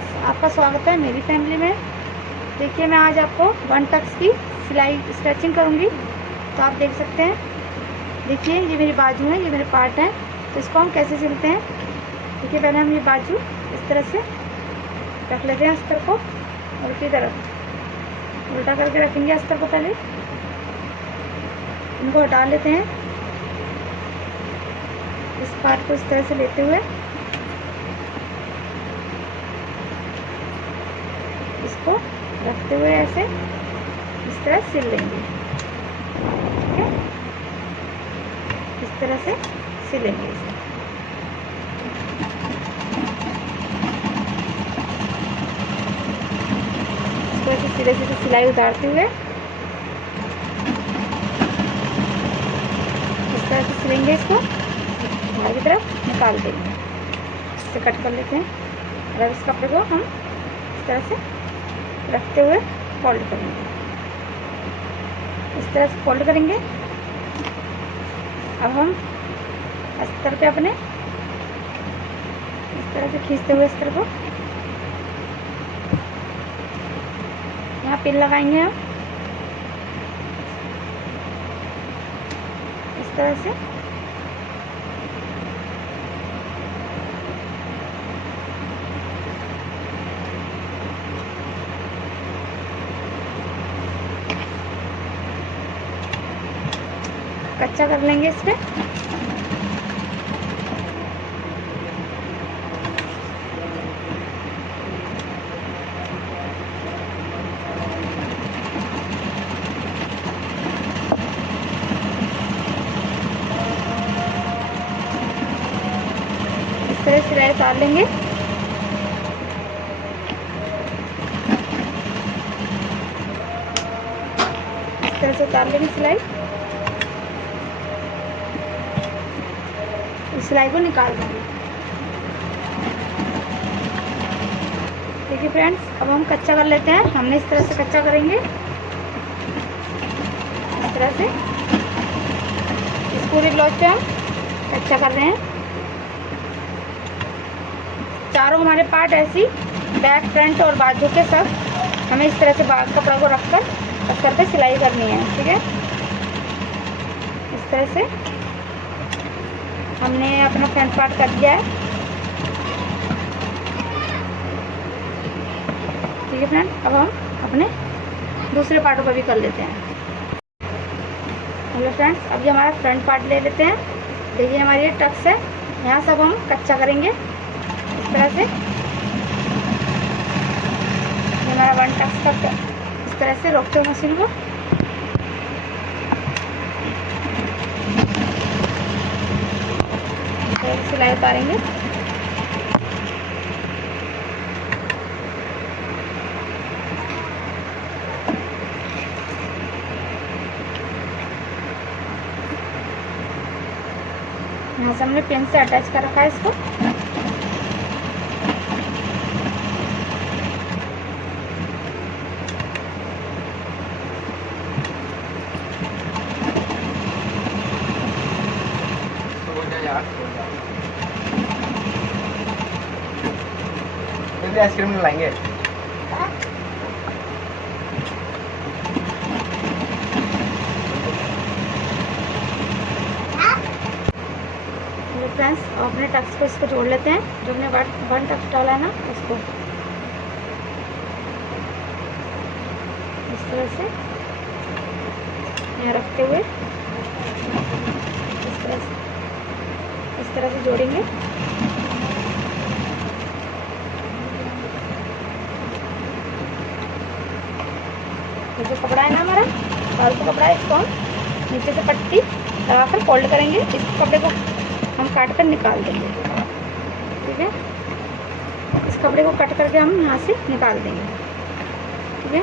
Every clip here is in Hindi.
फ्रेंड्स, आपका स्वागत है मेरी फैमिली में। देखिए, मैं आज आपको वन टक्स की सिलाई स्टिचिंग करूँगी। तो आप देख सकते हैं, देखिए ये मेरी बाजू है, ये मेरे पार्ट है। तो इसको हम कैसे सिलते हैं, देखिए पहले हम ये बाजू इस तरह से रख लेते हैं अस्तर को, और की तरफ उल्टा करके रखेंगे अस्तर को। पहले इनको हटा लेते हैं, इस पार्ट को इस तरह से लेते हुए इसको रखते हुए ऐसे इस तरह सिल लेंगे। ठीक है, इस तरह से सिलेंगे इसे। इसको ऐसे सीधे सीधे सिलाई उतारते हुए इस तरह से सिलेंगे। इसको बाहर की तरफ निकाल देंगे, इसे कट कर लेते हैं। और अब इस कपड़े को हम इस तरह से रखते हुए फोल्ड करेंगे, इस तरह से फोल्ड करेंगे। अब हम अस्तर पे अपने इस तरह से खींचते हुए अस्तर को यहाँ पिन लगाएंगे हम इस तरह से। कच्चा कर लेंगे इस पे। इस तरह सिलाई उतार लेंगे। इस तरह से उतार लेंगे सिलाई। सिलाई को निकाल देंगे। देखिए फ्रेंड्स, अब हम कच्चा कर लेते हैं। हमने इस तरह से कच्चा करेंगे, इस तरह से इस पूरे ब्लाउज पे हम कच्चा कर रहे हैं। चारों हमारे पार्ट ऐसी बैक, फ्रंट और बाजू के सब हमें इस तरह से कपड़ा को रखकर अस्तर पे सिलाई करनी है। ठीक है, इस तरह से हमने अपना फ्रंट पार्ट कर दिया है। ठीक है फ्रेंड, अब हम अपने दूसरे पार्टों पर भी कर लेते हैं। हेलो फ्रेंड्स, अब ये हमारा फ्रंट पार्ट ले लेते हैं। देखिए हमारी ये टक्स है, यहाँ सब हम कच्चा करेंगे इस तरह से। हमारा वन टक्स का इस तरह से रोकते हुए मशीन को सिलाई उतारेंगे। यहाँ से हमने पेन से अटैच कर रखा है इसको। आइसक्रीम लाएंगे। फ्रेंड्स, अपने टक्स को इसको जोड़ लेते हैं। जो हमने वन टक्स डाला है ना, उसको इस तरह से यहाँ रखते हुए इस तरह से जोड़ेंगे। जो कपड़ा है ना हमारा फालतू कपड़ा है, इसको हम नीचे से पट्टी लगाकर फोल्ड करेंगे। इस कपड़े को हम काट कर निकाल देंगे। ठीक है, इस कपड़े को कट करके हम यहाँ से निकाल देंगे। ठीक है,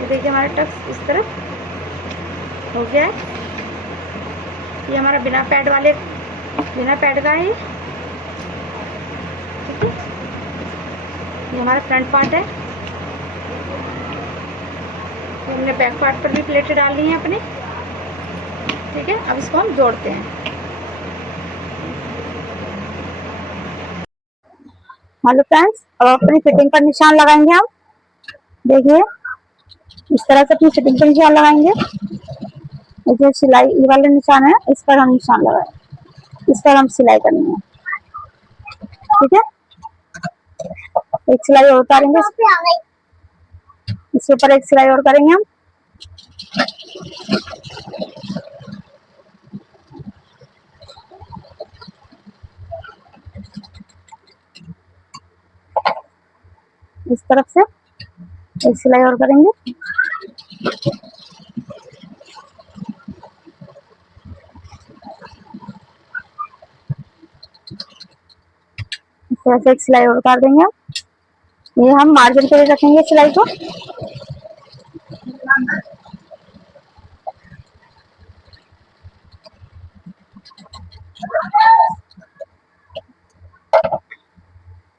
तो देखिए हमारा टक्स इस तरह हो गया है। ये हमारा बिना पैड का है। ठीक है, ये हमारा फ्रंट पार्ट है। हमने बैक पार्ट पर भी प्लेटें डाल ली हैं अपने। ठीक है, अब इसको हम जोड़ते हैं। हेलो फ्रेंड्स, अब अपनी फिटिंग पर निशान लगाएंगे हम। देखिए इस तरह से अपनी फिटिंग पर निशान लगाएंगे। ये जो सिलाई ये वाले निशान है, इस पर हम निशान लगाए, इस पर हम सिलाई करनी है। ठीक है, एक सिलाई और उतारेंगे, इसके ऊपर एक सिलाई और करेंगे हम। इस तरफ से एक सिलाई और करेंगे। इस तरह से एक सिलाई और उतार देंगे। ये हम मार्जिन के लिए रखेंगे सिलाई को।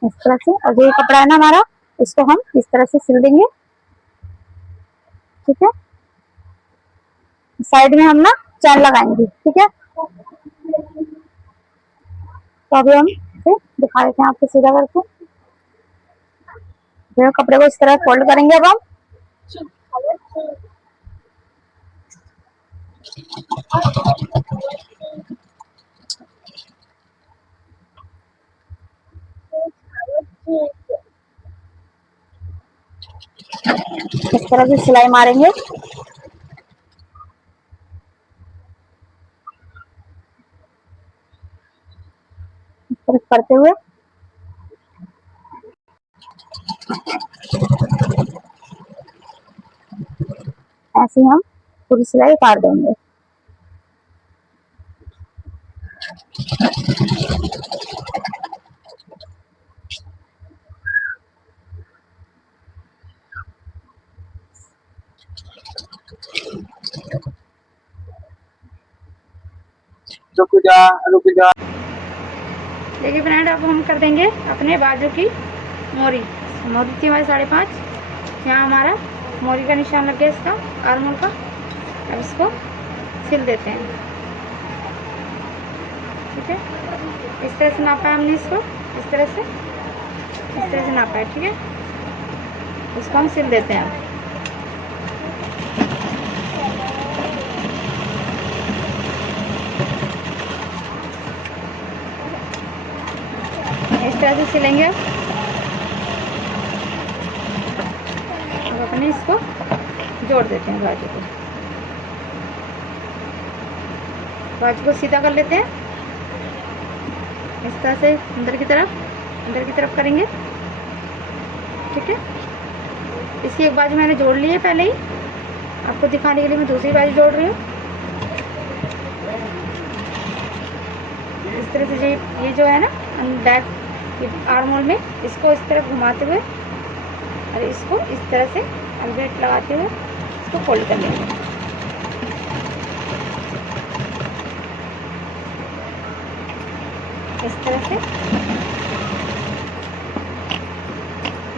इस तरह से, और ये कपड़ा है ना हमारा, इसको हम इस तरह से सिल देंगे। ठीक है, साइड में हम ना चैन लगाएंगे। ठीक है, तो अभी हम दिखा देते हैं आपको सीधा करके। कपड़े को इस तरह फोल्ड करेंगे। अब हम इस तरह से सिलाई मारेंगे। इस तरह करते हुए ऐसे हम पूरी सिलाई उतार देंगे। रुक जा। देखिए फ्रेंड, अब हम कर देंगे अपने बाजू की मोरी। मोरी थी हमारी 5.5, यहाँ हमारा मोरी का निशान लग गया इसका, आर्मोल का। अब इसको सिल देते हैं। ठीक है, इस तरह से नापा है हमने इसको, इस तरह से नापा है। ठीक है, इसको हम सिल देते हैं। इस तरह से सिलेंगे। अब अपने इसको जोड़ देते हैं, बाजू को सीधा कर लेते हैं। इस तरह से अंदर की तरफ करेंगे। ठीक है, इसकी एक बाजू मैंने जोड़ ली है पहले ही, आपको दिखाने के लिए मैं दूसरी बाजू जोड़ रही हूँ। इस तरह से ये जो है ना बैक आर्मोल में, इसको इस तरफ घुमाते हुए और इसको इस तरह से अलबेट लगाते हुए इसको फोल्ड कर लेंगे। इस तरह से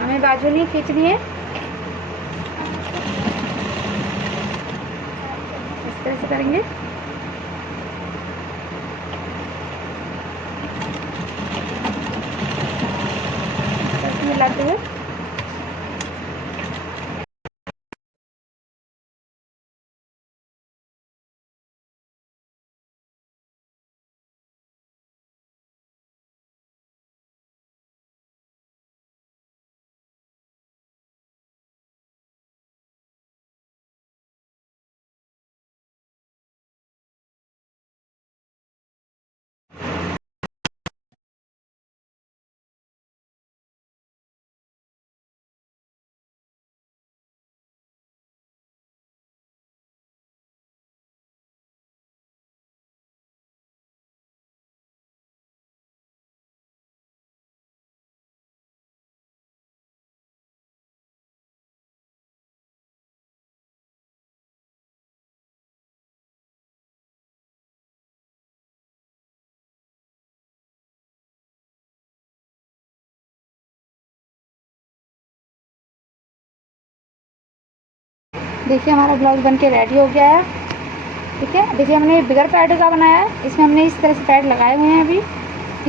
हमें बाजू नहीं खींचनी है, इस तरह से करेंगे। मिलाते हुए देखिए हमारा ब्लाउज बन के रेडी हो गया है। ठीक है, देखिए हमने बिगर पैड का बनाया है, इसमें हमने इस तरह से पैड लगाए हुए हैं। अभी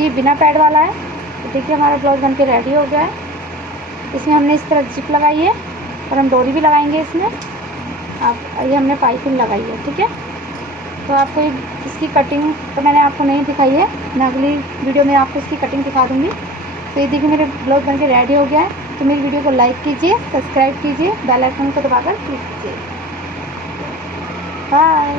ये बिना पैड वाला है। तो देखिए हमारा ब्लाउज बन के रेडी हो गया है। इसमें हमने इस तरह जिप लगाई है और हम डोरी भी लगाएंगे इसमें। आप ये हमने पाइपिंग लगाई है, ठीक है। तो आपको ये इसकी कटिंग तो मैंने आपको नहीं दिखाई है, मैं अगली वीडियो में आपको इसकी कटिंग दिखा दूँगी। तो ये देखिए मेरे ब्लाउज बन के रेडी हो गया है। तो मेरी वीडियो को लाइक कीजिए, सब्सक्राइब कीजिए, बेल आइकन को दबाकर क्लिक कीजिए। बाय।